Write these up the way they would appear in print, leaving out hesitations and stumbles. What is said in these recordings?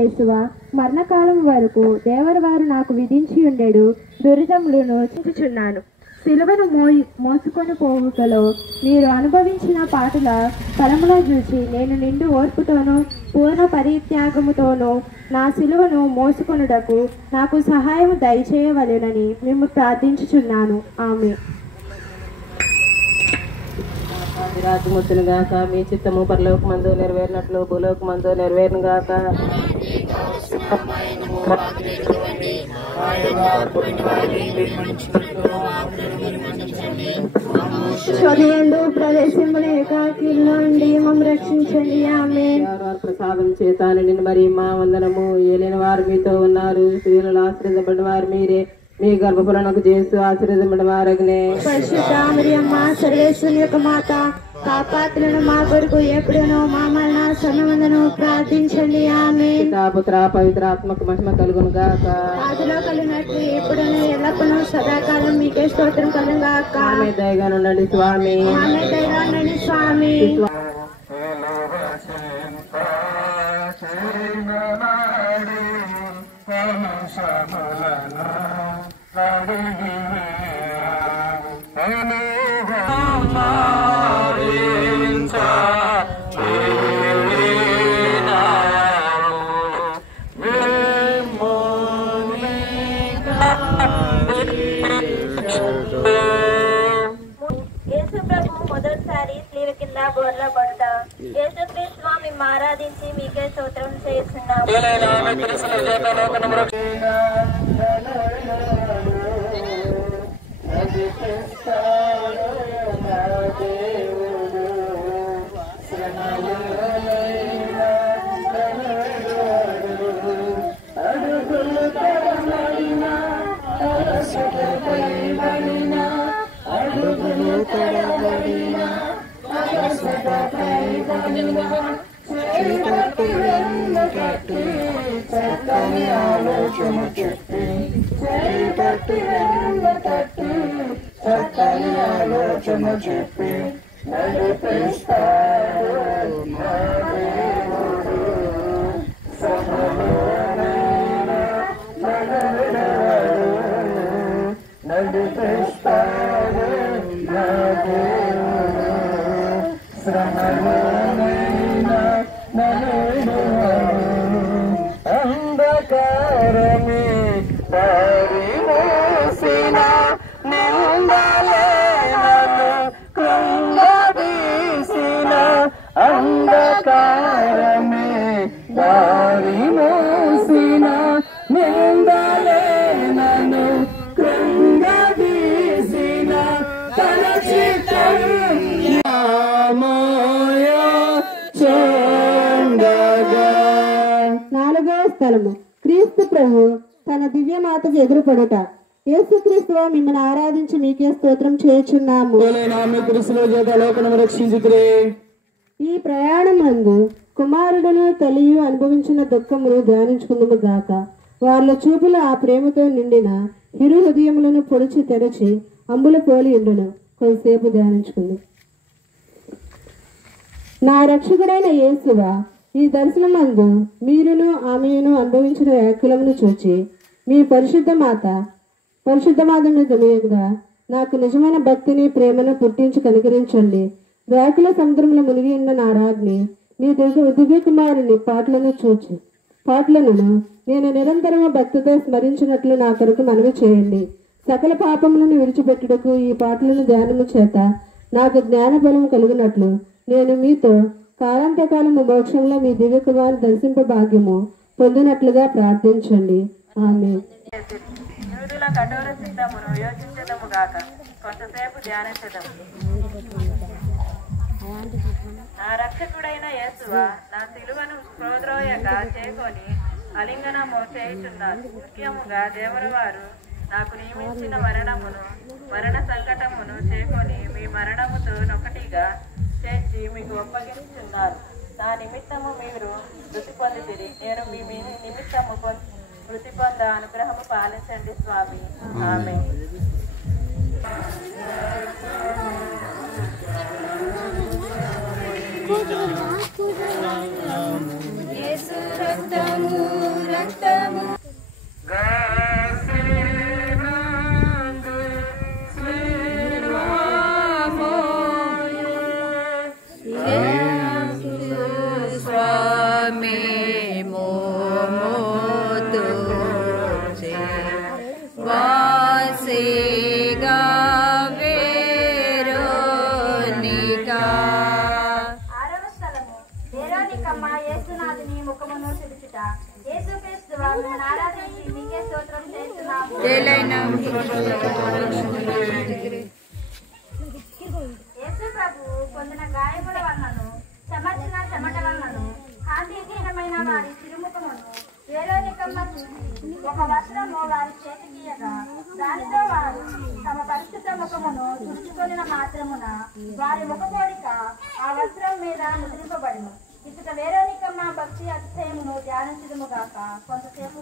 యేసువా, మరణకాలం వరకు దేవరి వారు నాకు విధించి ఉండేడు దురితములను చించుచున్నాను. సిలువను మోసుకొని పోవుకలో మీరు అనుభవించిన పాటల ఫలములో చూసి నేను నిండు ఓర్పుతోనూ పూర్ణ పరిత్యాగముతోనూ నా సిలువను మోసుకొనుటకు నాకు సహాయం దయచేయవలెనని మేము ప్రార్థించుచున్నాను. ఆమె రాజముచ్చును గాక, మీ చిత్తము పరలోకమందు నెరవేరినట్లు భూలోకమందు నెరవేరును గాక. చదువుండు ప్రవేశములేక నుండి మమ్మల్ని రక్షించండి. ఆమె ప్రసాదం చేత నిండిన మరి మా వందనము. ఏలిన వారు మీతో ఉన్నారు, స్త్రీలలో ఆశ్రయించబడిన వారు మీరే, మీ గర్భఫలమునకు చేస్తూ ఆశీర్వదించబడిన వారగునే. పరిశుద్ధ మరియమ్మ సర్వేశ్వరుని యొక్క మాత, పాపాత్రులను మా కొరకు ఎప్పుడునూ మా మరణ సమయమందును ప్రార్థించండి. ఆమె పుత్ర పవిత్ర ఆత్మకు మహిమ కలుగును గాక. ఆదిలో కలిగినట్లు ఎప్పుడునూ ఎల్లప్పుడూ సదాకాలం మీకే స్తోత్రం కలుగును గాక. ఆమె దయగా ఉండండి స్వామి. ఆమె దయగా ఉండండి స్వామి. మొదటిసారి స్లీవ కింద బోర్ల పడుట. యేసుక్రీస్తు స్వామి ఆరాధించి మీకే స్తోత్రం చేస్తున్నాము. అంధకారమే దారి మూసిన నిందలే నన్ను కృంగదీసిన, అంధకారమే దారి మూసిన నిందలే నన్ను కృంగదీసిన, తన చిత్తం నాలుగవ స్థలము క్రీస్తు ప్రభు తన దివ్యమాతకు ఎదురుపడుట. యేసుక్రీస్తు మిమ్మల్ని ఆరాధించి మీకే స్తోత్రం చేయుచున్నాము. ఈ ప్రయాణమందు కుమారుడును తల్లియు అనుభవించిన దుఃఖమును ధ్యానించుకుందుము గాక. వాళ్ళ చూపుల ఆ ప్రేమతో నిండిన ఇరు హృదయములను పొడిచి తెరచి అంబుల పోలి ఉండును. కొద్దిసేపు ధ్యానించుకుంది. నా రక్షకుడైన యేసువా, ఈ దర్శనమందు మీరును ఆమెను అనుభవించిన వ్యాఖ్యలమును చూచి మీ పరిశుద్ధ మాత మీద నాకు నిజమైన భక్తిని ప్రేమను పుట్టించి కనికరించండి. వ్యాకుల సముద్రంలో మునిగి ఉన్న నా రాజ్ని మీ దివ్య కుమారుని పాటలను నేను నిరంతరము భక్తితో స్మరించినట్లు నా కొరకు మనవి చేయండి. సకల పాపములను విడిచిపెట్టుటకు ఈ పాటలను ధ్యానము చేత నాకు జ్ఞాన బలము కలుగునట్లు నేను మీతో కాలాంతకాలము మోక్షంలో మీ దివ్య కుమారు దర్శింప భాగ్యము పొందినట్లుగా ప్రార్థించండి. ఆమె కఠోర చిత్తమును యోచించదము గాక. కొంతసేపు ధ్యానించదము. నా రక్షకుడైన యేసువా, నా సిలువను క్రోధ్రోయక చేకొని అలింగనము చేయుచున్నారు. ముఖ్యముగా దేవరవారు నాకు నియమించిన మరణ సంకటమును చేకొని మీ మరణముతో ఒకటిగా చేర్చి మీకు ఒప్పగించుచున్నారు. నా నిమిత్తము మీరు మృతి పొందితిరి. నేను మీ నిమిత్తము మృతి పొంద అనుగ్రహము పాలించండి స్వామి. ఆమేన్. యేసు రక్తము రక్తము స్వామి మోమోతు వాసిగా వేరోనికా. ఆరవ స్థలము వేరోనికమ్మ యేసునాథుని ముఖమును చూచుట. యేసుక్రీస్తు వారిని ఆరాధించి మీకే స్తోత్రం చేస్తున్నాము. యేసు ప్రభు పొందిన గాయముల వలనను చెమర్చిన చెమట వలనను కాంతిహీనమైన వారి తిరుముఖమును వేరోనికమ్మ చూసి ఒక వస్త్రము వారి చేతికియగా దానితో వారు తమ పరిశుద్ధ ముఖమును తుడుచుకొనిన మాత్రమున వారి ముఖ కోరిక ఆ వస్త్రం మీద ముద్రింపబడిను. ఇసుక వేరోనికమ్మ భక్తి అతిశయమును ధ్యానించుదుముగాక. కొంతసేపు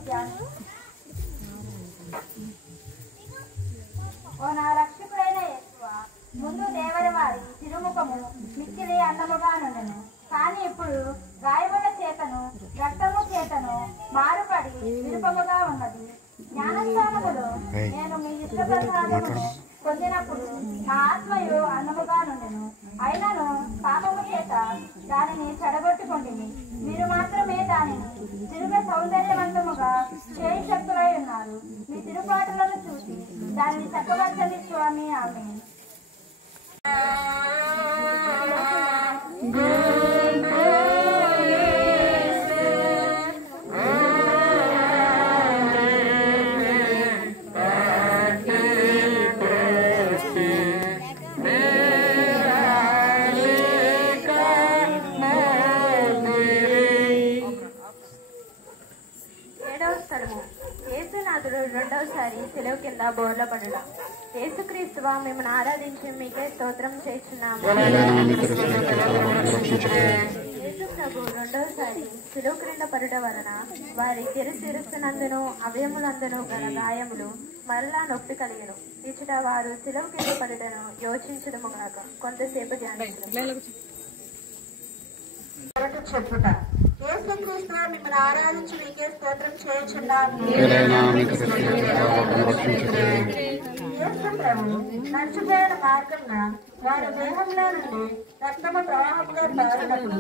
ఓ నా రక్షకుడైన యేసువా, ముందు దేవరి వారి తిరుముఖము మిక్కిలి అందముగా నుండెను. కానీ ఇప్పుడు గాయముల చేతను రక్తము చేతను మారుపడి విరుపముగా ఉన్నది. జ్ఞానస్థానములో నేను మీ ఇష్ట ప్రసాదమును పొందినప్పుడు నా ఆత్మయు అన్నముగా నుండెను. అయినను పాపము చేత దానిని చెడగొట్టుకొంటిని. మీరు మాత్రమే దానిని తిరుగు సౌందర్యవంతముగా చేయి శక్తులై ఉన్నారు. మీ తిరుపాటులను చూసి దానిని చక్కవచ్చని స్వామి. ఆమేన్. ఏడవ స్థలము యేసునాథుడు రెండవసారి సెలవు కింద బోర్ల పడుట. యేసుక్రీస్తువా, మిమ్మల్ని ఆరాధించి మీకే స్తోత్రం చేస్తున్నాము. యేసు ప్రభు రెండవసారి సెలవు క్రింద పడుట వలన వారి శిరస్సునందును అవయములందును గల గాయములు మరలా నొప్పి కలిగను. ఇచ్చట వారు సెలవు కింద పడుటను యోచించడము కాక కొంతసేపు ధ్యానించడం చెప్పుట. యేసుక్రీస్తు మిమ్మల్ని ఆరాధించి మీకే స్తోత్రం చేయుచున్నాము. యేసు ప్రభు నడిచిపోయిన మార్గంన వారి దేహంలో నుండి రక్తము ప్రవాహంగా పారినప్పుడు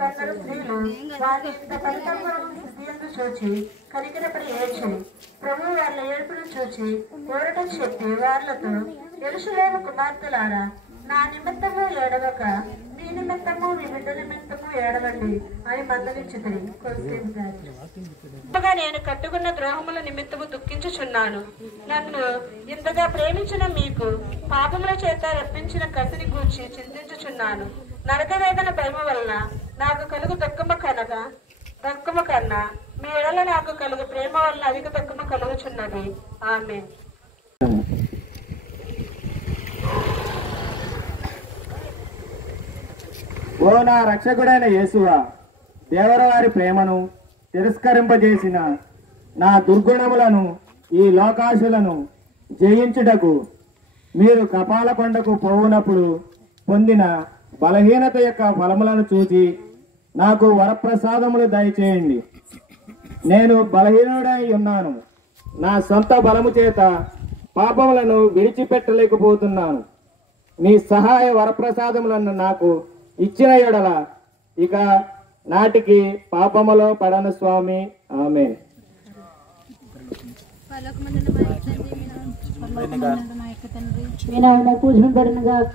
కొందరు స్త్రీలు వారి ఇంత ఫలితంగా శుద్ధియందు చూచి కనికరపడి ఏడ్చి ప్రభు వాళ్ళ ఏడుపును చూచి ఊరటం చెప్పి వాళ్లతో, యెరూషలేము కుమార్తెలారా, నా నిమిత్తము ఏడవక మీ నిమిత్తము మీ బిడ్డ నిమిత్తము ఏడవండి అని మందలించుతుంది. నేను కట్టుకున్న ద్రోహముల నిమిత్తము దుఃఖించుచున్నాను. నన్ను ఇంతగా ప్రేమించిన మీకు పాపముల చేత రప్పించిన కసిని గూర్చి చింతించుచున్నాను. నరక వేదన భయము వలన నాకు కలుగు దుఃఖము కన్నా మీ ఎడల నాకు కలుగు ప్రేమ వలన అధిక దుఃఖము కలుగుచున్నది. ఆమేన్. ఓ నా రక్షకుడైన యేసువా, దేవరవారి ప్రేమను తిరస్కరింపజేసిన నా దుర్గుణములను ఈ లోకాశులను జయించుటకు మీరు కపాల కొండకు పోవునప్పుడు పొందిన బలహీనత యొక్క ఫలములను చూసి నాకు వరప్రసాదములు దయచేయండి. నేను బలహీనుడై ఉన్నాను. నా సొంత బలము చేత పాపములను విడిచిపెట్టలేకపోతున్నాను. మీ సహాయ వరప్రసాదములను నాకు ఇచ్చిన ఎడల ఇక నాటికి పాపములో పడను స్వామి. ఆమేన్. మీ నామము పూజింపబడును గాక.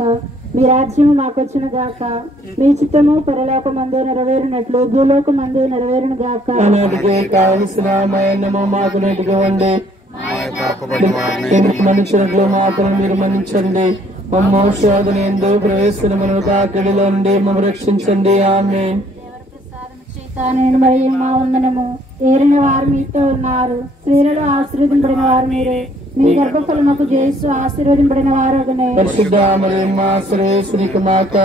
మీ రాజ్యము మాకొచ్చును గాక. మీ చిత్తము పరలోకమందు నెరవేరినట్లు భూలోకమందు నెరవేరును గాక. కావలసిన మయన్నము మాకు నేటివ్వండి. మనుషులకు మాత్రం మీరు మన్నించండి. మమ్మ శోధన ఎందు ప్రవేశనమును కాకిడిలో నుండి మమ్మ రక్షించండి. ఆమేన్. నేను మరి మా వందనము. ఏరిన వారు మీతో ఉన్నారు. స్త్రీలలో ఆశీర్వదింపడిన వారు మీరే. మీ గర్భఫలముకు జేసు ఆశీర్వదింపడిన వారు. పరిశుద్ధ మరియమ్మ సర్వేశ్వరికి మాత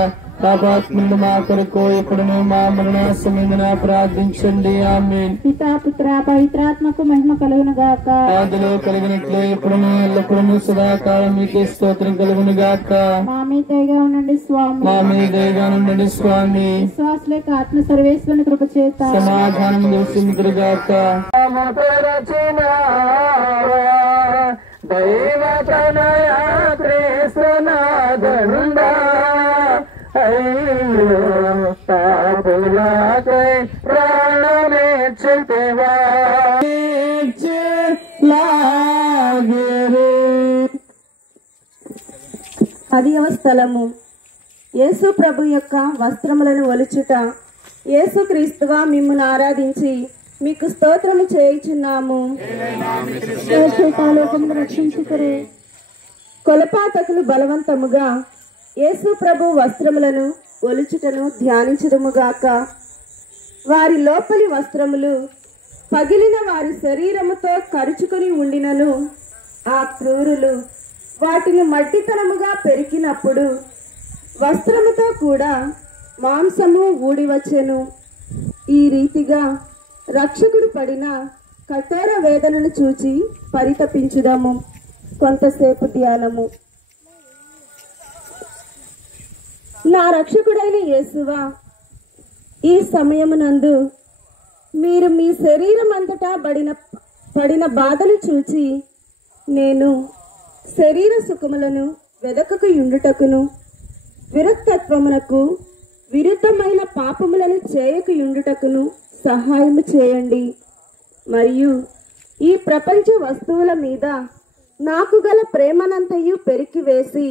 పాపాత్ములను మా కొరకు ఎప్పుడును మా మరణ సమయమున ప్రార్థించండి. ఆమేన్. పితా పుత్ర పవిత్రాత్మకు మహిమ కలుగును గాక. ఆదిలో కలిగినట్లు ఎప్పుడును ఎల్లప్పుడూ సదాకాలం మీకే స్తోత్రం కలుగును గాక. మా మీద దయగా ఉండండి స్వామి. మా మీద దయగా ఉండండి స్వామి. విశ్వాసులేక ఆత్మ సర్వేశ్వరుని కృప చేత సమాధానం దర్శించుడు గాక. దైవతనయ కృష్ణనాథుండా పాపులకై ప్రాణమేచ్చితివా. పదివ స్థలము. యేసు ప్రభు యొక్క వస్త్రములను ఒలుచుట. యేసు క్రీస్తువా మిమ్మును ఆరాధించి మీకు స్తోత్రము చేయుచున్నాము. రక్షించుకురే కొలపాతకులు బలవంతముగా యేసు ప్రభు వస్త్రములను ఒలుచుటను ధ్యానించుదుముగాక. వారి లోపలి వస్త్రములు పగిలిన వారి శరీరముతో కరుచుకొని ఉండినను ఆ క్రూరులు వాటిని మట్టితనముగా పెరికినప్పుడు వస్త్రముతో కూడా మాంసము ఊడివచ్చెను. ఈ రీతిగా రక్షకుడు పడిన కఠోర వేదనను చూచి పరితపించుదాము. కొంతసేపు ధ్యానము. నా రక్షకుడైన యేసువా, ఈ సమయమునందు మీరు మీ శరీరం అంతటా పడిన బాధలు చూచి నేను శరీర సుఖములను వెదకకు యుండుటకును విరక్తత్వమునకు విరుద్ధమైన పాపములను చేయకు యుండుటకును సహాయము చేయండి. మరియు ఈ ప్రపంచ వస్తువుల మీద నాకు గల ప్రేమనంతయు పెరికివేసి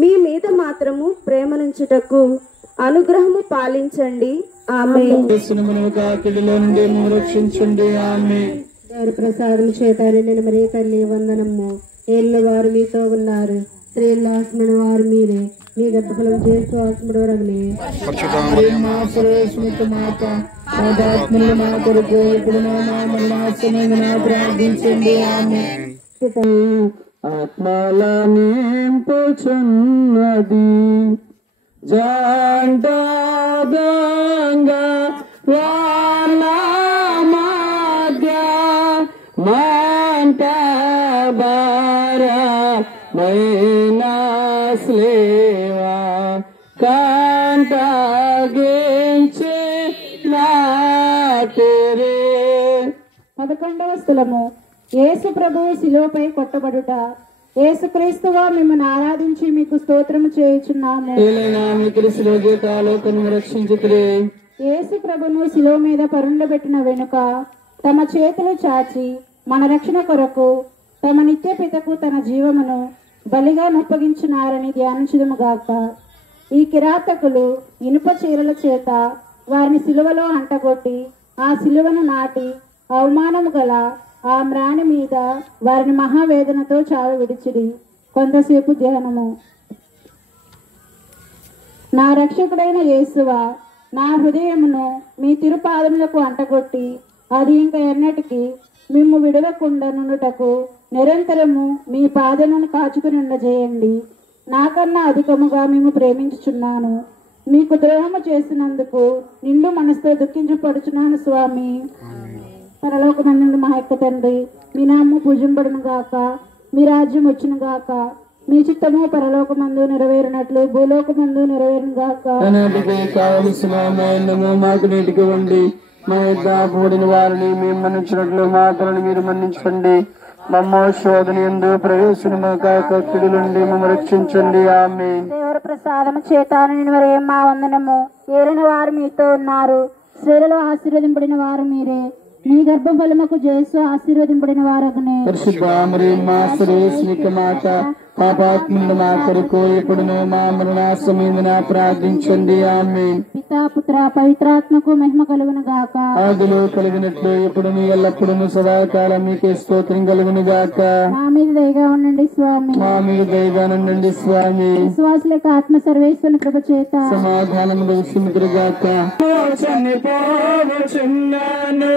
మీ మీద మాత్రము ప్రేమనుంచుటకు అనుగ్రహము పాలించండి. ఆమేన్. రక్షించండి. ప్రసాదం చేత నేను మరీ తల్లి వందనము. ఏళ్ళు వారు మీతో ఉన్నారు. స్త్రీల్లో ఆత్మని వారు మీరే. మీ గర్భఫలం చేస్తూ ఆత్మడు వరగని ప్రార్థించండి. ఆత్మల నింపుచున్నది జాంటోదంగా వాళ్ళ మధ్య మంట బారా మైనా స్లేవా కాంటగించి నాటిరే. 11వ స్థలము. యేసు ప్రభువు శిలువపై కొట్టబడుట. యేసుక్రీస్తువా మిమ్మల్ని ఆరాధించి మీకు స్తోత్రము చేయుచున్నాము. యేసు ప్రభును శిలువ మీద పరుండబెట్టిన వెనుక తమ చేతులు చాచి మన రక్షణ కొరకు తమ నిత్య పితకు తన జీవమును బలిగా నొప్పగించున్నారని ధ్యానించుదుముగాక. ఈ కిరాతకులు ఇనుప చీరల చేత వారిని సిలువలో అంటగొట్టి ఆ సిలువను నాటి అవమానము గల ఆ మ్రాణి మీద వారిని మహావేదనతో చావ విడిచిడి. కొంతసేపు ధ్యానము. నా రక్షకుడైన యేసువా, నా హృదయమును మీ తిరుపాదములకు అంటగొట్టి అది ఇంకా ఎన్నటికీ మిమ్ము విడవకుండా నుండుటకు నిరంతరము మీ పాదమును కాచుకుని ఉండజేయండి. నాకన్నా అధికముగా మేము ప్రేమించుచున్నాను. మీకు ద్రోహము చేసినందుకు నిండు మనసుతో దుఃఖించబడుచున్నాను స్వామి. పరలోకమందుండు మా యొక్క తండ్రి, మీ నామము పూజింపడును గాక. మీ రాజ్యం వచ్చును గాక. మీ చిత్తము పరలోకమందు నెరవేరినట్లు భూలోకమందు నెరవేరును గాక. కావలసిన మాకు నీటికి ఉండి మా యొక్క కూడిన వారిని మేము మన్నించినట్లు మా ఆకలిని మీరు మన్నించండి. మమ్మో శోధన యందు ప్రవేశము కాక కీడు నుండి మమ్మల్ని రక్షించండి. ఆమేన్. దేవర ప్రసాదము చేత నిన్వరే మా వందనము. ఏలిన వారు మీతో ఉన్నారు. స్త్రీలలో ఆశీర్వదింపడిన వారు మీరే. మీ గర్భఫలముకు జేసు ఆశీర్వదింపడిన వారగునే. పరిశుద్ధ మరియమ్మ సర్వేశ్వరిక మాత, పాపాత్ములను మా కొరకు ఎప్పుడును మా మరణ సమయమున ప్రార్థించండి. ఆమేన్. పితా పుత్ర పవిత్రాత్మకు మహిమ కలుగును గాక. ఆదిలో కలిగినట్లు ఎప్పుడును ఎల్లప్పుడూ సదాకాలం మీకే స్తోత్రం కలుగును గాక. మా మీద దయగా ఉండండి స్వామి. మా మీద దయగా ఉండండి స్వామి. విశ్వాసులకు ఆత్మ సర్వేశ్వరుని కృప చేత సమాధానం గాక. చనిపోవచ్చున్నాను,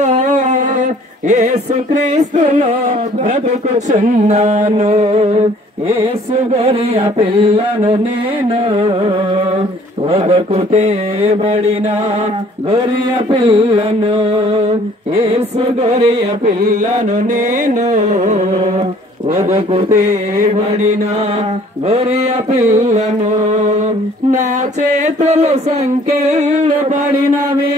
యేసుక్రీస్తులో బ్రతుకుచున్నాను. యేసు గొర్రె పిల్లను నేను, వదకు తేబడిన గొర్రె పిల్లను, యేసు గొర్రె పిల్లను నేను. వదకు తేబడిన గొర్రె పిల్లను, నా చేతులు సంకెళ్ళు పడినవి,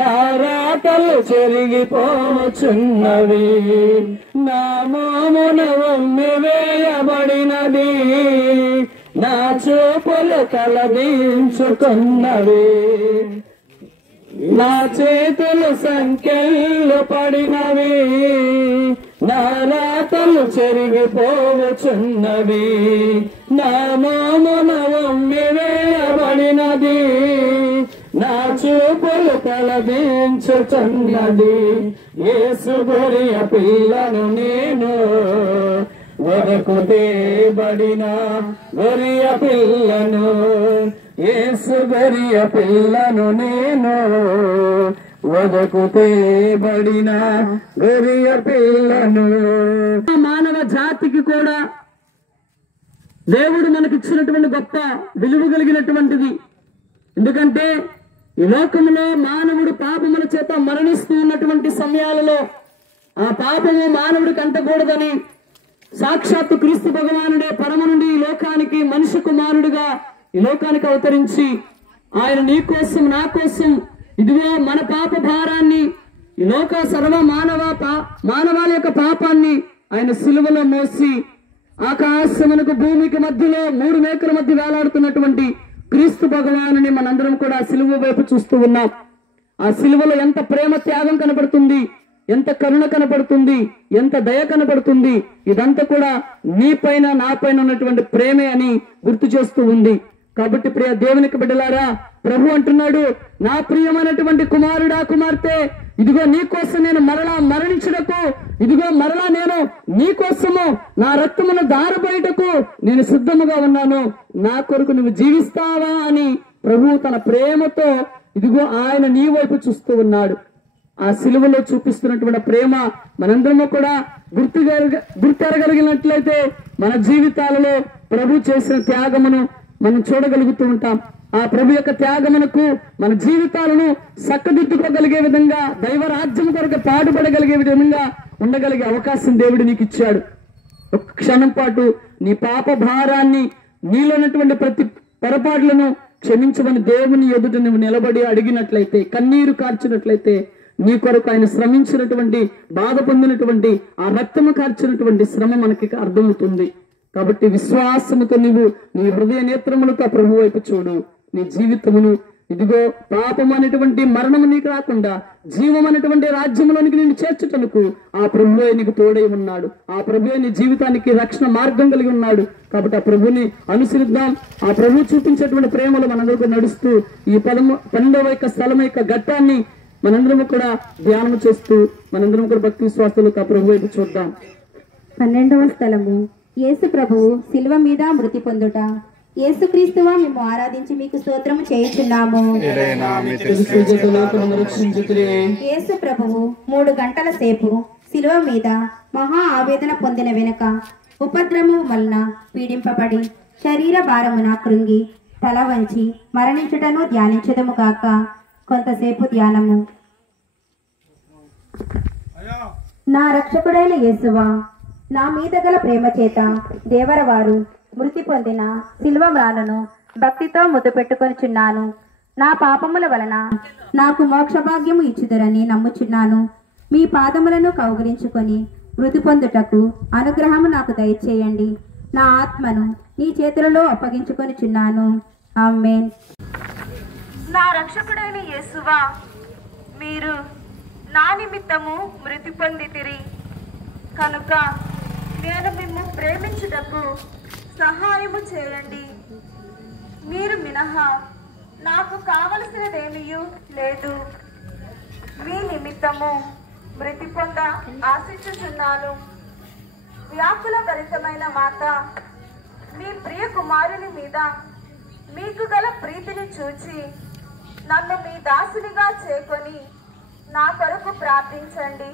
నా రాతలు చెరిగిపోచున్నవి, నా మోమున ఉమ్మి వేయబడినది, నా చూపులు తలదించుకున్నవి, నా చేతులు సంకెళ్ళు పడినవి, నా రాతలు చెరిగిపోవచున్నవి, నా మోమున ఉమ్మి వేయబడినది, నా చూపులు తలదించుచున్నది. యేసు గొర్రె పిల్లను నేను, వదకు తేబడిన గొర్రె పిల్లను, యేసు గొర్రె పిల్లను నేను. వదకు తేబడిన గొర్రె పిల్లను. మానవ జాతికి కూడా దేవుడు మనకిచ్చినటువంటి గొప్ప విలువ కలిగినటువంటిది. ఎందుకంటే ఈ లోకంలో మానవుడు పాపముల చేత మరణిస్తూ ఉన్నటువంటి సమయాలలో ఆ పాపము మానవుడికి అంటకూడదని సాక్షాత్తు క్రీస్తు భగవానుడే పరమ నుండి ఈ లోకానికి మనిషి కుమారుడిగా ఈ లోకానికి అవతరించి ఆయన నీ కోసం నా కోసం ఇదిగో మన పాప భారాన్ని, ఈ లోక సర్వ మానవాళి యొక్క పాపాన్ని ఆయన సిలువలో మోసి ఆకాశమునకు భూమికి మధ్యలో 3 మేకల మధ్య వేలాడుతున్నటువంటి క్రీస్తు భగవానుని మనందరం కూడా సిలువ వైపు చూస్తూ ఉన్నాం. ఆ సిలువలో ఎంత ప్రేమ త్యాగం కనబడుతుంది, ఎంత కరుణ కనబడుతుంది, ఎంత దయ కనబడుతుంది. ఇదంతా కూడా నీ పైన నా పైన ఉన్నటువంటి ప్రేమే అని గుర్తు చేస్తూ ఉంది. కాబట్టి ప్రియ దేవునికి బిడ్డలారా, ప్రభు అంటున్నాడు, నా ప్రియమైనటువంటి కుమారుడా కుమార్తె, ఇదిగో నీ కోసం నేను మరలా మరణించుటకు, ఇదిగో మరలా నేను నీ కోసము నా రక్తమును దారబోయుటకు నేను సిద్ధముగా ఉన్నాను, నా కొరకు నువ్వు జీవిస్తావా అని ప్రభు తన ప్రేమతో ఇదిగో ఆయన నీ వైపు చూస్తూ ఉన్నాడు. ఆ సిలువలో చూపిస్తున్నటువంటి ప్రేమ మనందరము కూడా గుర్తెరగలిగినట్లయితే మన జీవితాలలో ప్రభు చేసిన త్యాగమును మనం చూడగలుగుతూ ఉంటాం. ఆ ప్రభు యొక్క త్యాగమునకు మన జీవితాలను చక్కదిద్దుకోగలిగే విధంగా, దైవ రాజ్యం కొరకు పాటుపడగలిగే విధంగా ఉండగలిగే అవకాశం దేవుడు నీకు ఇచ్చాడు. ఒక క్షణం పాటు నీ పాప భారాన్ని, నీలో ఉన్నటువంటి ప్రతి పొరపాట్లను క్షమించమని దేవుని ఎదుట నువ్వు నిలబడి అడిగినట్లయితే, కన్నీరు కార్చినట్లయితే, నీ కొరకు ఆయన శ్రమించినటువంటి, బాధ పొందినటువంటి, ఆ రక్తము కార్చినటువంటి శ్రమ మనకి అర్థమవుతుంది. కాబట్టి విశ్వాసముతో నీవు నీ హృదయ నేత్రములతో ప్రభు వైపు చూడు. నీ జీవితమును ఇదిగో పాపం అనేటువంటి మరణము నీకు రాకుండా జీవం అనేటువంటి రాజ్యంలోనికి నేను చేర్చుటకు ఆ ప్రభువే నీకు తోడై ఉన్నాడు. ఆ ప్రభువే నీ జీవితానికి రక్షణ మార్గం కలిగి ఉన్నాడు. కాబట్టి ఆ ప్రభుని అనుసరిద్దాం. ఆ ప్రభు చూపించేటువంటి ప్రేమలో మనందరూ నడుస్తూ ఈ 12వ యొక్క స్థలం యొక్క ఘట్టాన్ని మనందరము కూడా ధ్యానం చేస్తూ మనందరం కూడా భక్తి విశ్వాసాలకు ఆ ప్రభు వైపు చూద్దాం. 12వ స్థలము యేసు ప్రభువు శిలువ మీద మృతి పొందుట. యేసుక్రీస్తువా మేము ఆరాధించి మీకు స్తోత్రము చేయుచున్నాము. యేసు ప్రభువు 3 గంటల సేపు శిలువ మీద మహా ఆవేదన పొందిన వెనుక ఉపద్రవము వలన పీడింపబడి శరీర భారమున కృంగి తల వంచి మరణించుటను ధ్యానించదము కాక. కొంతసేపు ధ్యానము. నా రక్షకుడైన యేసువా, నా మీద గల ప్రేమ చేత దేవరవారు మృతి పొందిన శిలువ మ్రాలను భక్తితో ముద్దు పెట్టుకొనిచున్నాను. నా పాపముల వలన నాకు మోక్ష భాగ్యము ఇచ్చుదరని నమ్ముచున్నాను. మీ పాదములను కౌగిలించుకొని మృతి పొందుటకు అనుగ్రహము నాకు దయచేయండి. నా ఆత్మను నీ చేతులలో అప్పగించుకొనిచున్నాను. ఆమేన్. నా రక్షకుడైన యేసువా, మీరు నా నిమిత్తము మృతి పొందితిరి కనుక నేను మిమ్ము ప్రేమించుటకు సహాయము చేయండి. మీరు మినహా నాకు కావలసినదేమియూ లేదు. మీ నిమిత్తము మృతి పొంద ఆశించుచున్నాను. వ్యాకుల భరితమైన మాత, మీ ప్రియ కుమారుని మీద మీకు గల ప్రీతిని చూచి నన్ను మీ దాసునిగా చేకొని నా కొరకు ప్రార్థించండి.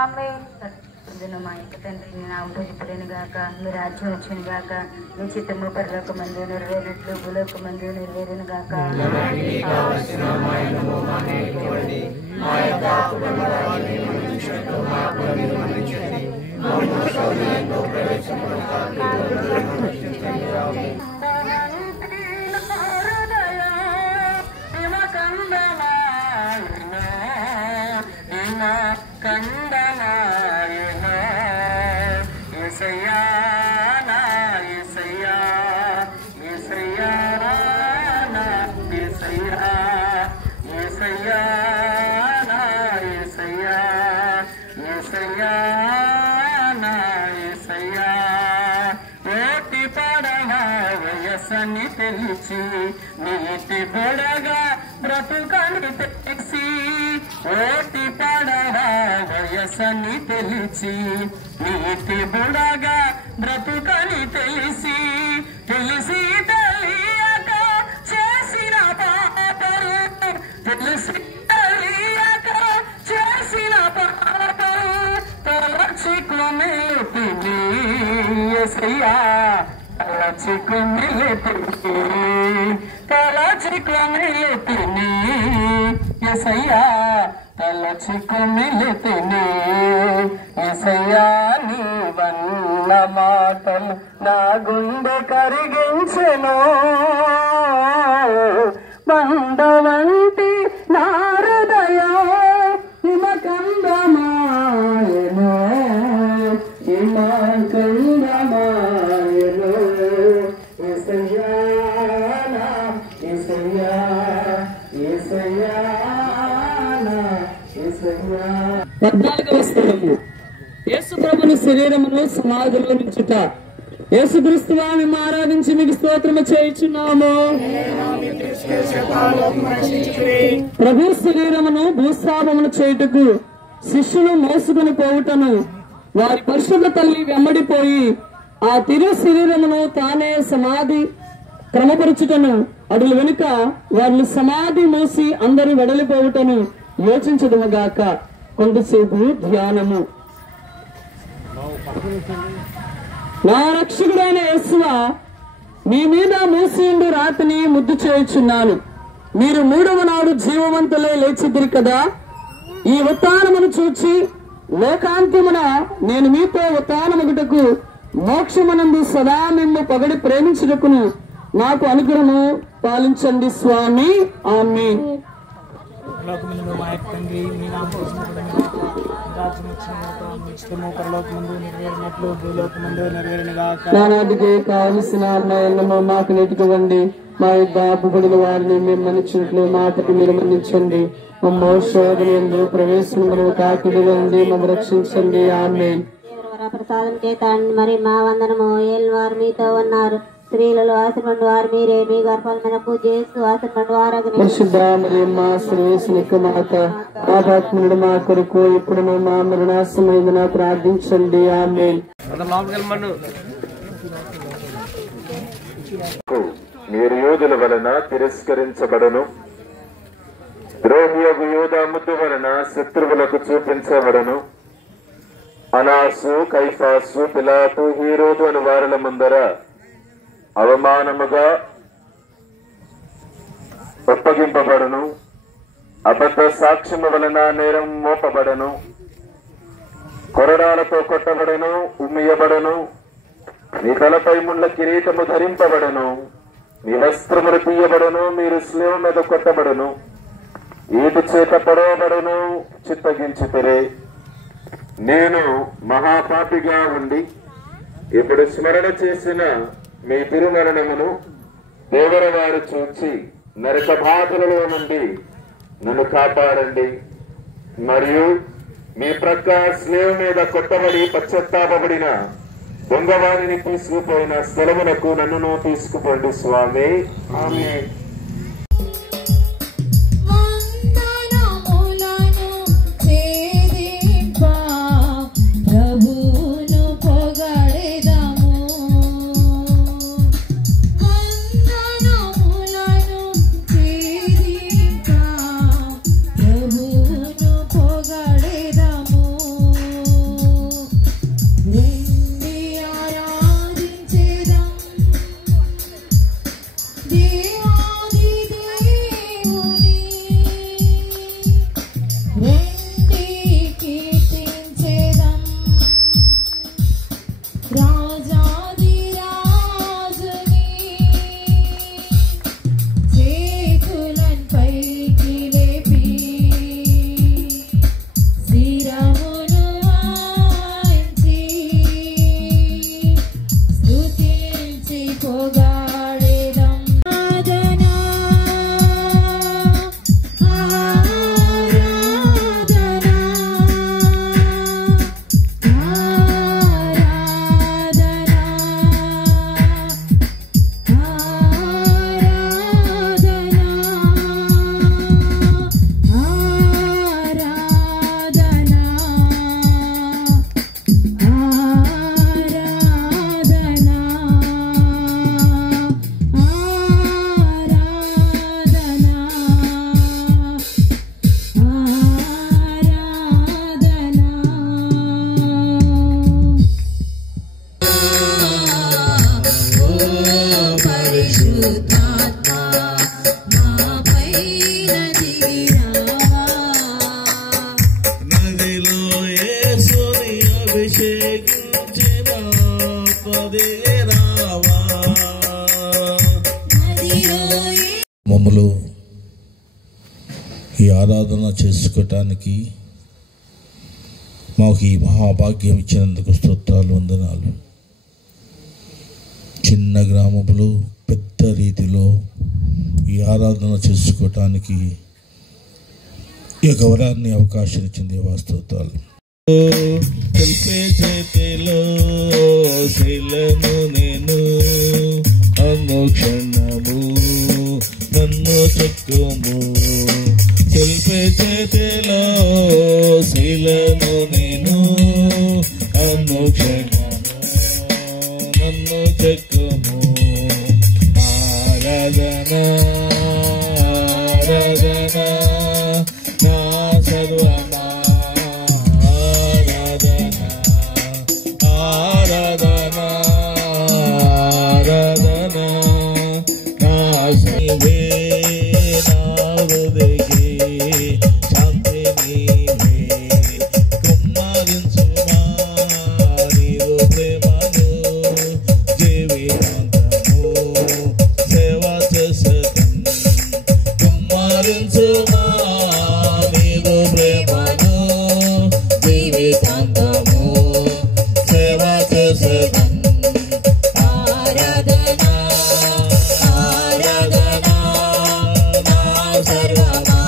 ఆమేన్. పొద్దున మా యొక్క తండ్రి నీ నామములో ఇప్పుడైన గాక మీ రాజ్యం వచ్చును గాక మీ చిత్తము పరలోకమందు నెరవేరినట్లు భూలోకమందు నెరవేరును గాక. తెలిసి నీటి బొడగా బ్రతుకని తెలిసి ఓటి పడవా వయసని తెలిసి నీటి బొడగా బ్రతుకని తెలిసి తెలిసి తెలియక చేసిన పాపరు తెలిసి తెలియక చేసిన పాపరు తలచికు మెలుపుని యేసయ్యా తలచికు మెలుపుని యేసయ్యా తలచికు మెలుపుని యేసయ్యా నీవన్న మాటలు నా గుండె కరిగించెను బండ వంటి నా హృదయం హిమకందమాయను హిమకందమాయను యేసయ్యా నా యేసయ్యా యేసయ్యా నా యేసయ్యా. 14వ స్థలము యేసు ప్రభుని శరీరమును సమాధిలో నుంచుట. యేసుక్రీస్తు వారిని ఆరాధించి మీకు స్తోత్రము చేయుచున్నాము. ప్రభు శరీరమును భూస్థాపమును చేయుటకు శిష్యులు మోసుకుని పోవుటను వారి పరిశుద్ధ తల్లి వెంబడిపోయి ఆ తిరు శరీరమును తానే సమాధి క్రమపరచుటను అడుగు వెనుక వారిని సమాధి మూసి అందరూ వెడలిపోవుటను యోచించదుముగాక. కొంతసేపు ధ్యానము. నా రక్షకుడైన యేసువా, మీ మీద మూసియుండు రాతిని ముద్దు చేయుచున్నాను. మీరు 3వ నాడు జీవవంతులే లేచిదిరి కదా. ఈ ఉత్థానమును చూచి లోకాంత్యమున నేను మీతో ఉత్థానమగుటకు మోక్షమునందు సదా మిమ్ము పగడి ప్రేమించుటకును నాకు అనుగ్రహము పాలించండి స్వామి. ఆమేన్. నానాటికి కావలసిన అన్నము మాకు నెట్టుకోండి. మా యొక్క అప్పుబడిన వారిని మేము మన్నించినట్లు మాటకి మీరు మన్నించండి. మమ్మ శోధన ప్రవేశంలో కాకిడి ఉంది మమ్మ రక్షించండి. ఆమేన్. ప్రసాదం చేత మరి మా వందనము ఏల్వారు మీతో ఉన్నారు. స్త్రీలలో ఆశపడి వారు మీరే, మీ గర్భాల పూజ చేస్తూ ఆశపడి వారు మాత ఆపాత్ముడు మా కొరకు ఇప్పుడు మా మరణాసమైన ప్రార్థించండి. ఆమేన్. మీరు యూదుల వలన తిరస్కరించబడను, ద్రోహియగు యూదా ముద్దు వలన శత్రువులకు చూపించబడను. అనాసు, కైఫాసు, పిలాతు, హీరోదు అని వారిల ముందర అవమానముగా ఒప్పగింపబడను. అబద్ధ సాక్ష్యము వలన నేరం మోపబడను. కొరడాలతో కొట్టబడను, ఉమ్మియబడను. మీ తలపై ముళ్ళ కిరీటము ధరింపబడను. మీ వస్త్రములు తీయబడను. మీరు శిలువ మీద కొట్టబడను. ఈటు చేత పొడవబడను. చిత్తగించితిరే. నేను మహాపాపిగా ఉండి ఇప్పుడు స్మరణ చేసిన మీ తిరుమరణమును దేవర వారు చూచి నరక బాధలలో నుండి నన్ను కాపాడండి. మరియు మీ ప్రక్క స్లేవ మీద కొట్టబడి పశ్చాత్తాపబడిన దొంగవారిని తీసుకుపోయిన స్థలమునకు నన్ను తీసుకుపోండి స్వామి. ఆమేన్. మమ్మల్ని ఈ ఆరాధన చేసుకోవటానికి మాకు ఈ మహాభాగ్యం ఇచ్చినందుకు స్తోత్రాలు, వందనాలు. చిన్న గ్రామంలో పెద్ద రీతిలో ఈ ఆరాధన చేసుకోవటానికి ఈ యొక్క వరాన్ని అవకాశం ఇచ్చింది. స్తోత్రాలు. చేతిలో శైలము నేను అనుక్షణము నన్ను చెక్కుము, శిల్పే చేతిలో శైలము నేను అనుక్షణము నన్ను చెక్కుము. ఆరాధన ఆరాధన నా సర్వమా, ఆరాధన ఆరాధన ఆరాధన నా శివే నా హృదయే శాంతి నీవే, కుమ్మరించుమా నీవు ప్రేమను జీవితాంతము సేవ చేసేదన్, కుమ్మరించుమా నీవు ప్రేమను జీవితాంతము సేవ చేసేదన్. ఆరాధన ఆరాధన నా సర్వమా,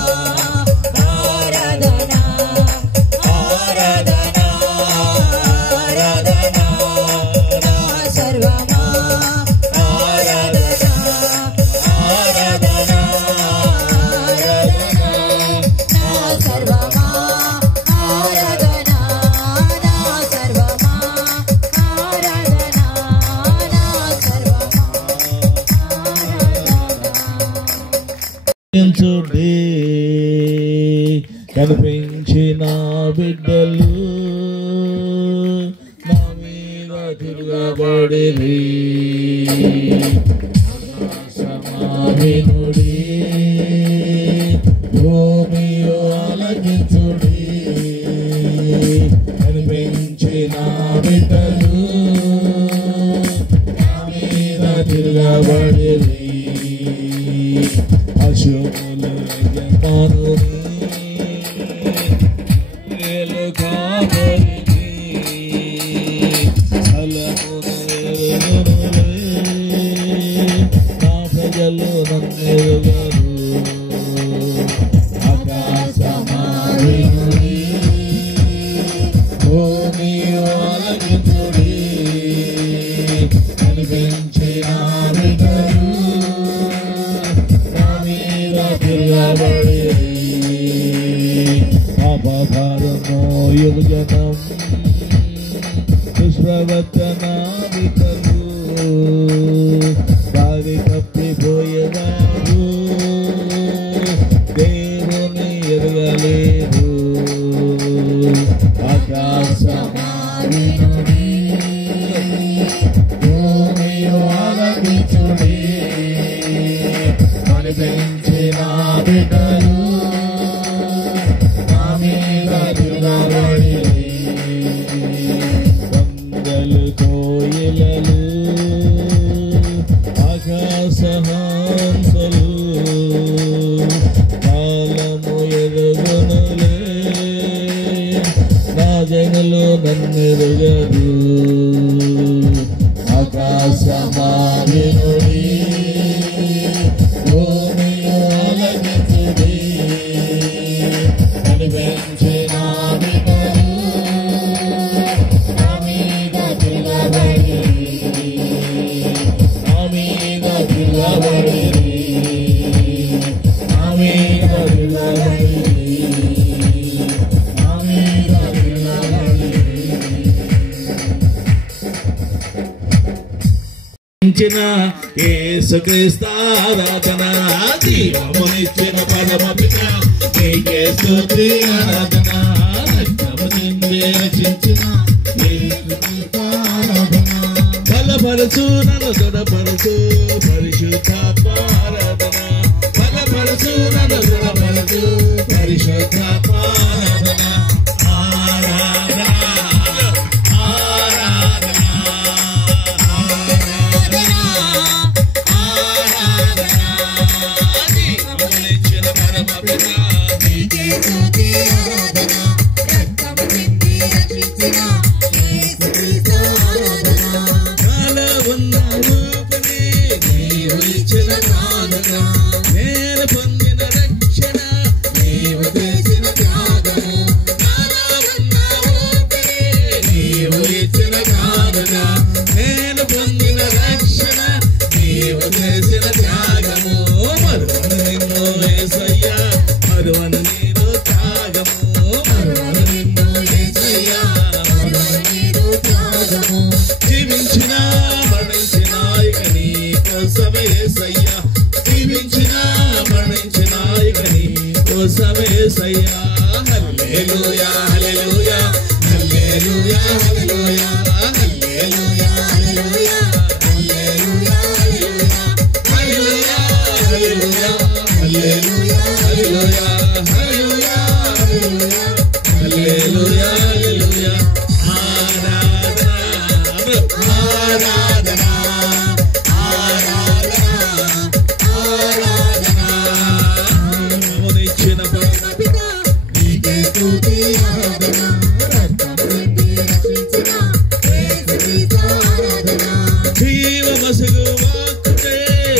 ఆరాధన ఆరాధన ఆరాధన నా సర్వమా, ఆరాధన ఆరాధన ఆరాధన నా సర్వమా, ఆరాధన నా సర్వమా, ఆరాధన నా సర్వమా, ఆరాధన. కనిపించిన బిడ్డలు నా మీద తిరగబడిరి, సమాధినుడి భూమియు ఆలకించుడి. కనిపించిన బిడ్డలు నా మీద తిరగబడిరి, అశుభులు యజమానుని కాపరికి ఫలమును నా ప్రజలు నన్నెరుగరు. ఆకాశమావినుడి భూమియు ఆలకించుడి. కనిపించిన బిడ్డలు నా మీద తిరగబడిరి, అపభారము యువజనం దుష్ప్రవర్తనాదికలు దారి తప్పిపోయేవారు దేవుని ఎరగలేరు. ఆకాశమావినుడి భూమియు ఆలకించుడి. కనిపించిన బిడ్డలు నా మీద తిరగబడిరి, కొండలు కోయిలలు ఆకాశహంసలు కాలము ఎరుగునులే నా జనులు నన్నెరుగరు. ఆకాశమావినుడి భూమియు ఆలకించుడి. కనిపించిన బిడ్డలు నా మీద తిరగబడిరి, నా మీద తిరగబడిరి, నా మీద తిరగబడిరి, నా మీద తిరగబడిరి. యేసుక్రీస్తారాధన జీవమునిచ్చిన పరమపిత నీకే స్తుతి ఆరాధన. రక్తము నిండి రక్షించిన యేసుక్రీస్తారాధన. బలపరచు నన్ను దృఢపరచు పరిశుద్ధాత్మారాధన. బలపరచు నన్ను దృఢపరచు పరిశుద్ధాత్మారాధన. ఆరాధన ఆరాధన నేను పొందిన రక్షణ నీవు చేసిన త్యాగము మరువను నిన్ను యేసయ్యా మరువను నీరు త్యాగము మరువను నిన్ను యేసయ్యా మరువను నీరు త్యాగము జీవించిన మరణించిన ఇక నీ కోసమే యేసయ్యా జీవించిన మరణించిన ఇక నీ కోసమే యేసయ్యా హల్లెలూయా హల్లెలూయా హల్లెలూయా హల్లెలూయా హల్లెలూయా హల్లెలూయా హల్లెలూయా హల్లెలూయా హల్లెలూయా హల్లెలూయా హల్లెలూయా హల్లెలూయా హల్లెలూయా హల్లెలూయా ఆరాధన ఆరాధన ఆరాధన మనిచ్చిన పరమపిత నీకే స్తుతి ఆరాధన రక్తముంది రక్షించిన యేసుక్రీస్తు ఆరాధన జీవమసుగు వాక్కుతే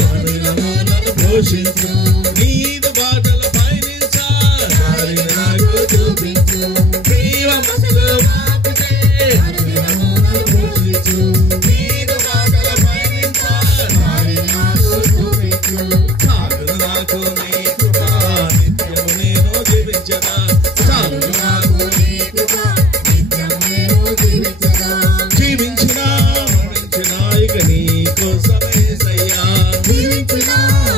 అనిలములను పోషించు నీదు బాటల పయనించా దారిని నాకు చూపించు జీవమసుగు వాక్కుతే అనిలములను పోషించు నీదు బాటల పయనించా దారిని నాకు చూపించు చాలు నాకు నీ కృప నిత్యము నేను జీవించదా చాలు నాకు నీ కృప నిత్యము నేను జీవించదా జీవించిన మరణించిన ఇక నీ కోసమే యేసయ్యా జీవించిన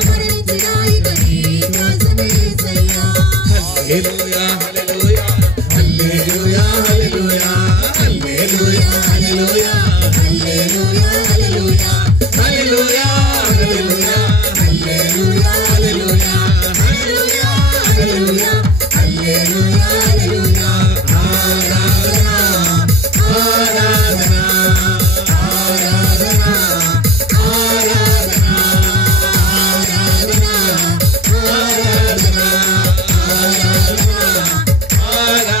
మరణించిన ఇక నీ కోసమే యేసయ్యా హల్లెలూయా హల్లెలూయా హల్లెలూయా హల్లెలూయా హల్లెలూయా హల్లెలూయా హల్లెలూయా హల్లెలూయా హల్లెలూయా హల్లెలూయా హల్లెలూయా హల్లెలూయా హల్లెలూయా హల్లెలూయా హల్లెలూయా ఆరాధన ఆరాధన ఆరాధన ఆరాధన ఆరాధన ఆరాధన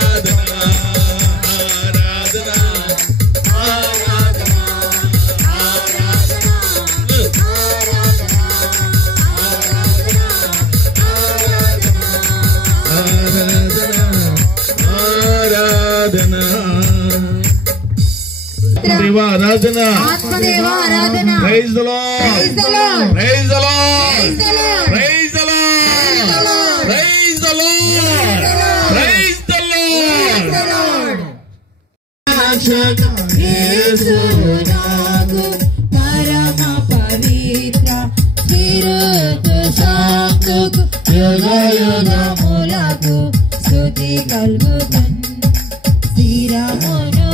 ఆరాధన ఆరాధన ఆత్మదేవ ఆరాధన praise the lord praise the lord praise the lord praise the lord praise the lord Yesu నాగు పరమ పవిత్ర తిరుగు సాంగుకు యుగ యుగములకు స్తుతి కలుగుతున్ స్థిరమును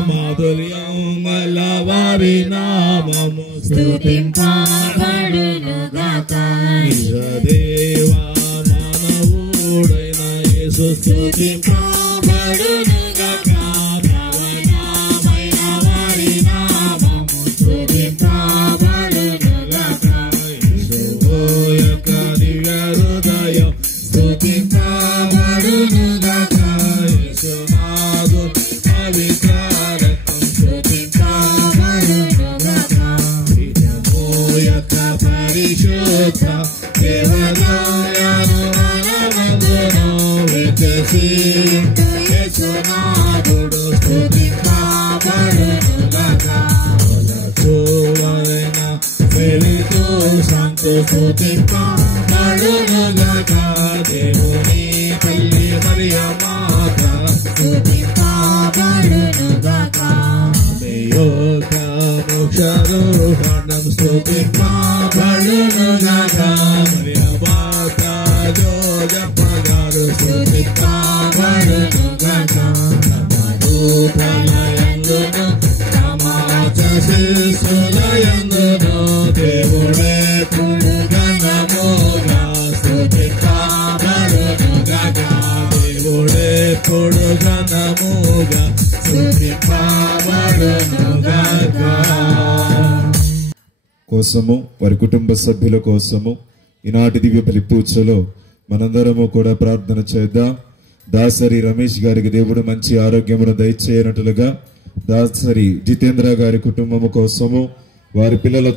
మాధుర్యం గలవారి నామము స్తుతింపబడును గాక దేవా మానవుడైన యేసు స్తుతింపబడును గాక ప్రవణమైన వారి నామము స్తుతింపబడును గాక యొక్క దివ్య హృదయం స్తుతింపబడును గాక యేసునాథు పవిత్ర రక్తం స్తుతింపబడును గాక నిత్యము యొక్క పరిశుద్ధ దేవదయాను మనమందును వికసించు యేసునాథుడు స్తుతింపబడును గాక చూవైన వెలుగు సంతు స్తుతింపబడును గాక దేవుని తల్లి మరియ మాత స్తుతింపబడును గాక ఆమె యొక్క మోక్షారోహణం స్తుతింపబడును గాక మరియ మాత జోజప్ప గారు స్తుతింపబడును గాక ప్రళయందును సమాజ శిశులయందును దేవుడే పుడుగనముగా స్తుతింపబడును గాక దేవుడే పుడుగనముగా స్తుతింపబడును గాక కోసము వారి కుటుంబ సభ్యుల కోసము ఈనాటి దివ్య బలి పూజలో మనందరము కూడా ప్రార్థన చేద్దాం. దాసరి రమేష్ గారికి దేవుడు మంచి ఆరోగ్యమును దయచేయనట్లుగా, దాసరి జితేంద్ర గారి కుటుంబము కోసము, వారి పిల్లల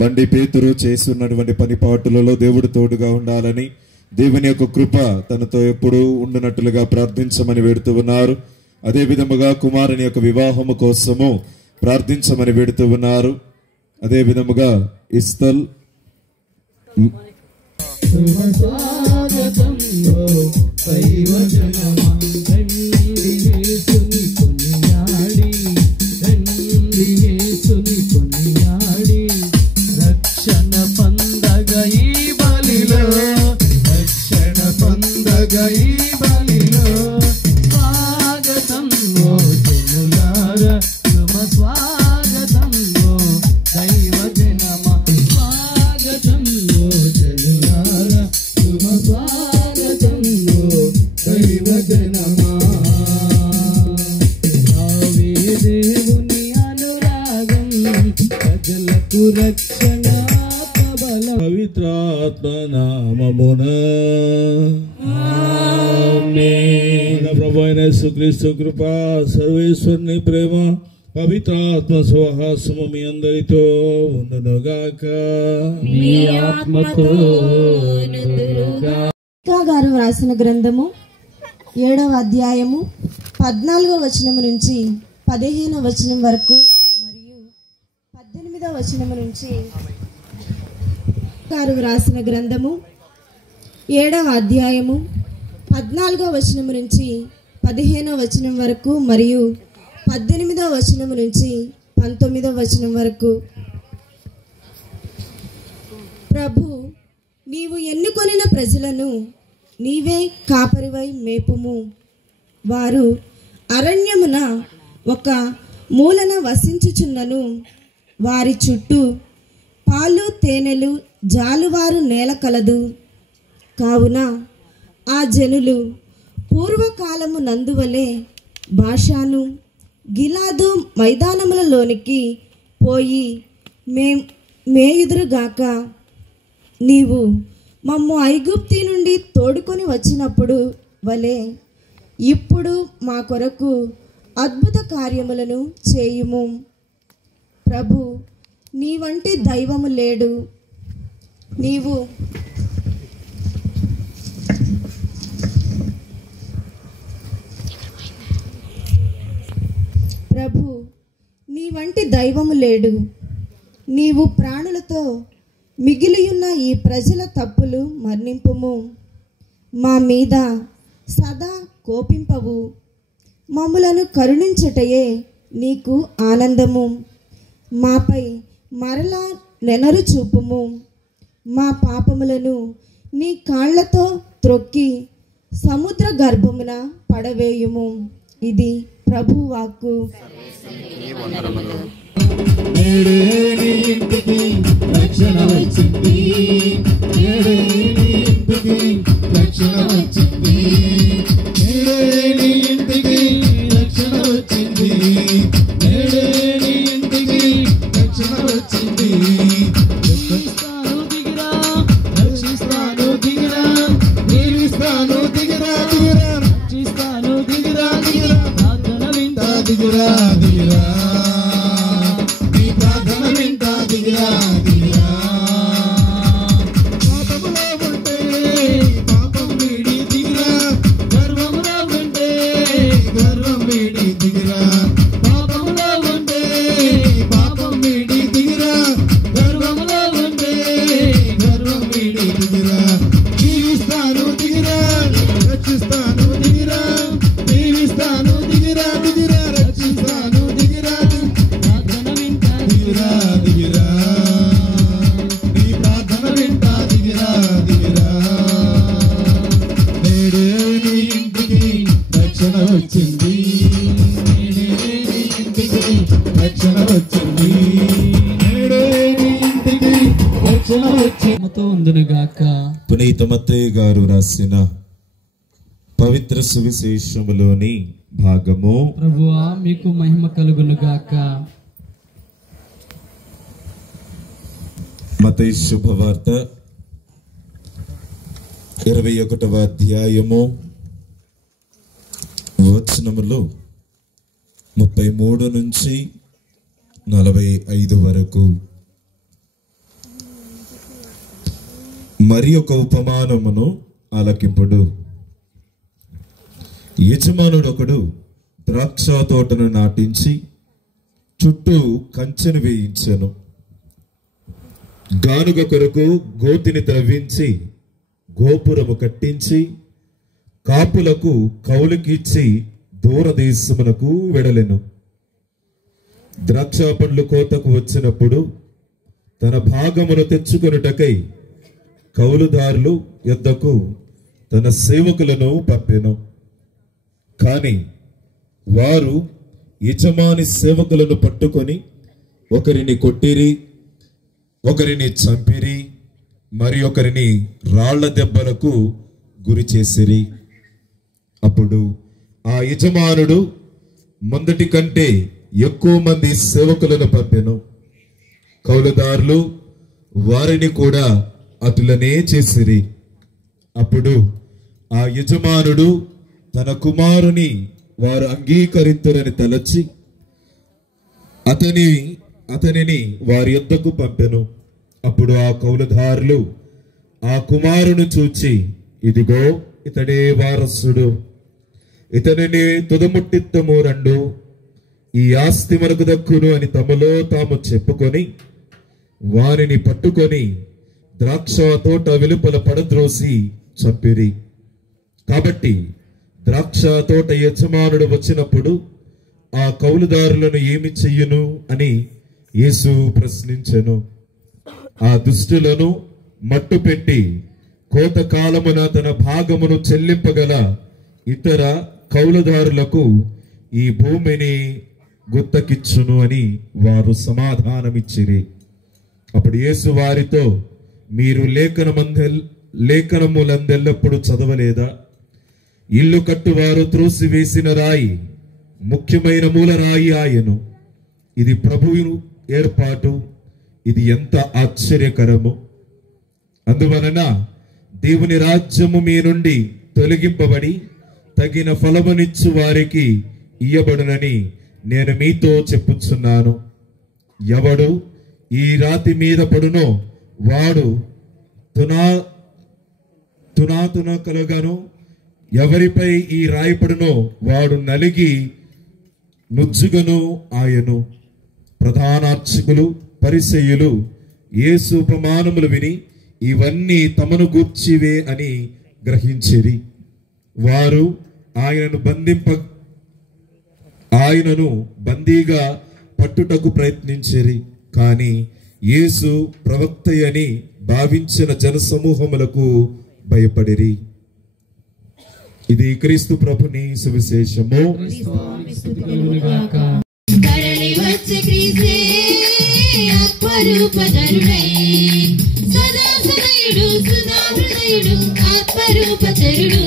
బండి పేతురు చేస్తున్నటువంటి పనిపాటులలో దేవుడు తోడుగా ఉండాలని, దేవుని యొక్క కృప తనతో ఎప్పుడూ ఉండునట్లుగా ప్రార్థించమని వేడుతూ ఉన్నారు. అదే విధముగా కుమారుని యొక్క వివాహము కోసము ప్రార్థించమని వేడుతూ ఉన్నారు. అదే విధముగా ఇస్తల్ రక్షణ పండగ ఈ బలిలో, రక్షణ పండగ ఈ బలిలో స్వాగతం ఓ జనులార, శుభ స్వాగతం ఓ దైవ జనమ, స్వాగతం ఓ జనులార, శుభ స్వాగతం ఓ దైవ జనమ. ఆవే దేవుని అనురాగం, ప్రజలకు రక్షణ పవిత్రాత్మ నామమున ఆమేన్. ప్రభు అయిన యేసుక్రీస్తు కృప, సర్వేశ్వరుని ప్రేమ, పవిత్రాత్మ సహవాసము మీ అందరితో ఉండునుగాక. మీ ఆత్మతో గారు వ్రాసిన గ్రంథము 7వ అధ్యాయము 14వ వచనము నుంచి 15వ వచనం వరకు మరియు 18వ వచనము నుంచి గారు వ్రాసిన గ్రంథము 7వ అధ్యాయము 14వ వచనము నుంచి 15వ వచనం వరకు మరియు 18వ వచనము నుంచి 19వ వచనం వరకు. ప్రభు, నీవు ఎన్నుకొనిన ప్రజలను నీవే కాపరివై మేపుము. వారు అరణ్యమున ఒక మూలన వసించుచున్నను. వారి చుట్టూ పాలు తేనెలు జాలువారు నేల కలదు. కావున ఆ జనులు పూర్వకాలము నందువలే బాషాను గిలాదు మైదానములలోనికి పోయి మేయుదురుగాక. నీవు మమ్ము ఐగుప్తి నుండి తోడుకొని వచ్చినప్పుడు వలె ఇప్పుడు మా కొరకు అద్భుత కార్యములను చేయుము. ప్రభు, నీ వంటి దైవము లేడు. నీవు ప్రభు, నీ వంటి దైవము లేడు. నీవు ప్రాణులతో మిగిలియున్న ఈ ప్రజల తప్పులు మన్నింపుము. మా మీద సదా కోపింపవు. మమ్ములను కరుణించుటయే నీకు ఆనందము. మాపై మరలా నెనరు చూపుము. మా పాపములను నీ కాళ్లతో త్రొక్కి సముద్ర గర్భమున పడవేయుము. ఇది ప్రభు వాక్కు. నేడే నీ ఇంటికి రక్షణ వచ్చింది, నేడే నీ ఇంటికి రక్షణ వచ్చింది, నేడే నీ ఇంటికి రక్షణ వచ్చింది, నేడే నీ ఇంటికి రక్షణ వచ్చింది. రక్షిస్తాను దిగిరా, రక్షిస్తాను దిగిరా, దీవిస్తాను దిగిరా దిగిరా, రక్షిస్తాను దిగిరా దిగిరా, ప్రార్థన వింటా దిగిరా దిగిరా, పాపములో ఉంటే పాపం వీడి దిగిరా, గర్వములో ఉంటే గర్వం వీడి దిగిరా, పాపములో ఉంటే పాపం వీడి దిగిరా, గర్వములో ఉంటే గర్వం వీడి దిగిరా. జీవిస్తాను దిగిరా, రక్షిస్తాను దిగిరా, జీవిస్తాను దిగిరా దిగిరా, రక్షిస్తాను దిగిరా, ప్రార్థన వింటా దిగిరా దిగిరా, నీ ప్రార్థన వింటా దిగిరా దిగిరా. నేడే నీ ఇంటికి రక్షణ వచ్చింది, నేడే నీ ఇంటికి రక్షణ వచ్చింది, నేడే నీ ఇంటికి రక్షణ వచ్చింది ఉందునుగాక. పునీత మత్తయి గారు రాసిన పవిత్ర సువిశేషములోని భాగము. ప్రభువా మీకు మహిమ కలుగునుగాక. మత్తయి శుభవార్త 21వ అధ్యాయము వచనములో 33 నుంచి 45 వరకు మరి ఒక ఉపమానమును ఆలకింపుడు. యజమానుడొకడు ద్రాక్ష తోటను నాటించి చుట్టూ కంచెను వేయించెను. గానుగ కొరకు గోతిని త్రవ్వించి గోపురము కట్టించి కాపులకు కౌలుకిచ్చి దూరదేశమునకు వెడలెను. ద్రాక్ష పండ్లు కోతకు వచ్చినప్పుడు తన భాగమును తెచ్చుకొనుటకై కౌలుదారులు యొద్దకు తన సేవకులను పంపెను. కాని వారు యజమాని సేవకులను పట్టుకొని ఒకరిని కొట్టిరి, ఒకరిని చంపిరి, మరి ఒకరిని రాళ్ల దెబ్బలకు గురి చేసిరి. అప్పుడు ఆ యజమానుడు మొదటి కంటే ఎక్కువ మంది సేవకులను పంపెను. కౌలుదారులు వారిని కూడా అటులనే చేసిరి. అప్పుడు ఆ యజమానుడు తన కుమారుని వారు అంగీకరింతురని తలచి అతనిని వారి యొద్దకు పంపెను. అప్పుడు ఆ కౌలుదారులు ఆ కుమారుని చూచి, ఇదిగో ఇతడే వారసుడు, ఇతనిని తుదముట్టిత్తము రండు, ఈ ఆస్తి మనకు దక్కును అని తమలో తాము చెప్పుకొని వారిని పట్టుకొని ద్రాక్ష తోట వెలుపల పడద్రోసి చంపిరి. కాబట్టి ద్రాక్ష తోట యజమానుడు వచ్చినప్పుడు ఆ కౌలుదారులను ఏమి చెయ్యును అని యేసు ప్రశ్నించెను. ఆ దుష్టులను మట్టు పెట్టి కోత కాలమున తన భాగమును చెల్లింపగల ఇతర కౌలుదారులకు ఈ భూమిని గుత్తకిచ్చును అని వారు సమాధానమిచ్చిరి. అప్పుడు యేసు వారితో, మీరు లేఖనములందెల్లప్పుడు చదవలేదా? ఇల్లు కట్టువారు త్రోసివేసిన రాయి ముఖ్యమైన మూలరాయి ఆయను. ఇది ప్రభువు ఏర్పాటు, ఇది ఎంత ఆశ్చర్యకరము. అందువలన దేవుని రాజ్యము మీ నుండి తొలగింపబడి తగిన ఫలమునిచ్చు వారికి ఇయ్యబడునని నేను మీతో చెప్పుచున్నాను. ఎవడు ఈ రాతి మీద పడునో వాడు తునాతునకలుగాను, ఎవరిపై ఈ రాయి పడునో వాడు నలిగి నుజ్జుగను ఆయను. ప్రధానార్చకులు పరిసయ్యులు యేసు ఉపమానములు విని ఇవన్నీ తమను గూర్చివే అని గ్రహించిరి. వారు ఆయనను బందీగా పట్టుటకు ప్రయత్నించిరి. కానీ యేసు ప్రవక్తయని భావించిన జనసమూహములకు భయపడిరి. ఇది క్రీస్తు ప్రభుని సువిశేషము. కరలి వచ్చే క్రీస్తే ఆత్మరూపధరుడై, సదా సదయుడు సుధాహృదయుడు ఆత్మరూపధరుడు.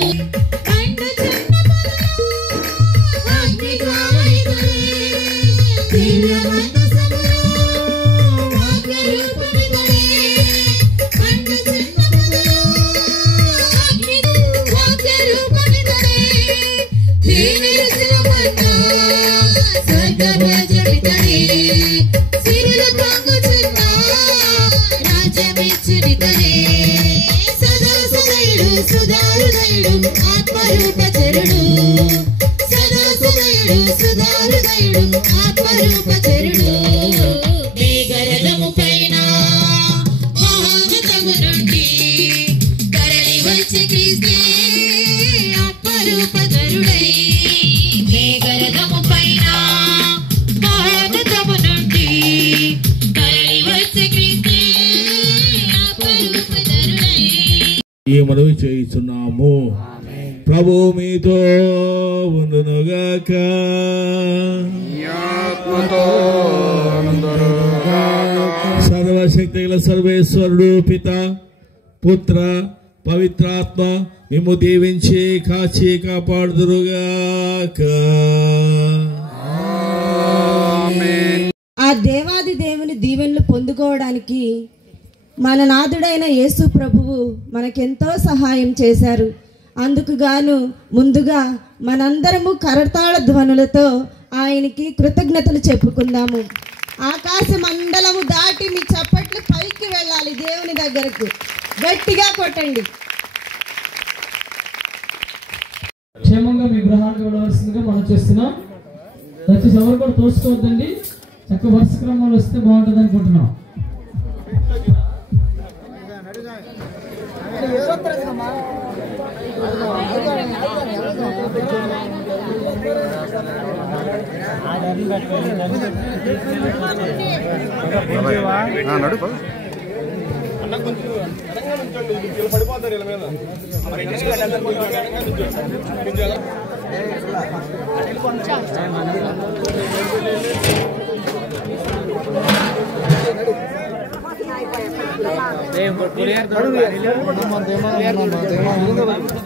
సుధారుదయుడు ఆత్మరూపచరుడు, సదాసుదయుడు సుధారుదయుడు ఆత్మరూపచరుడు. మేఘరథము పైన మహోన్నతము నుండి తరలి వచ్చే క్రీస్తే ఆత్మరూపధరుడై. మేఘరథము పైన మహోన్నతము నుండి తరలి వచ్చే క్రీస్తే ఆత్మరూపధరుడై. ఈ మనవి చేయుచున్నాము. ప్రభు మీతో ఉండునుగాక. సర్వశక్తి గల సర్వేశ్వరుడు పిత, పుత్ర, పవిత్రాత్మ మేము దీవించి కాచి కాపాడుదురుగాక. ఆ దేవాది దేవుని దీవెనలు పొందుకోవడానికి మన నాథుడైన యేసు ప్రభువు మనకెంతో సహాయం చేశారు. అందుకు గాను ముందుగా మనందరము కరతాళ ధ్వనులతో ఆయనకి కృతజ్ఞతలు చెప్పుకుందాము. ఆకాశ మండలము దాటి మీ చప్పట్లు పైకి వెళ్ళాలి, దేవుని దగ్గరకు గట్టిగా కొట్టండి. క్షేమంగా మీ గృహానికి వెళ్ళవలసిందిగా మనం చేస్తున్నాం. దయచేసి ఎవరు కూడా తోసుకోవద్దండి, చక్క వరుస క్రమంలో వస్తే బాగుంటుంది అనుకుంటున్నాం. దేవుడు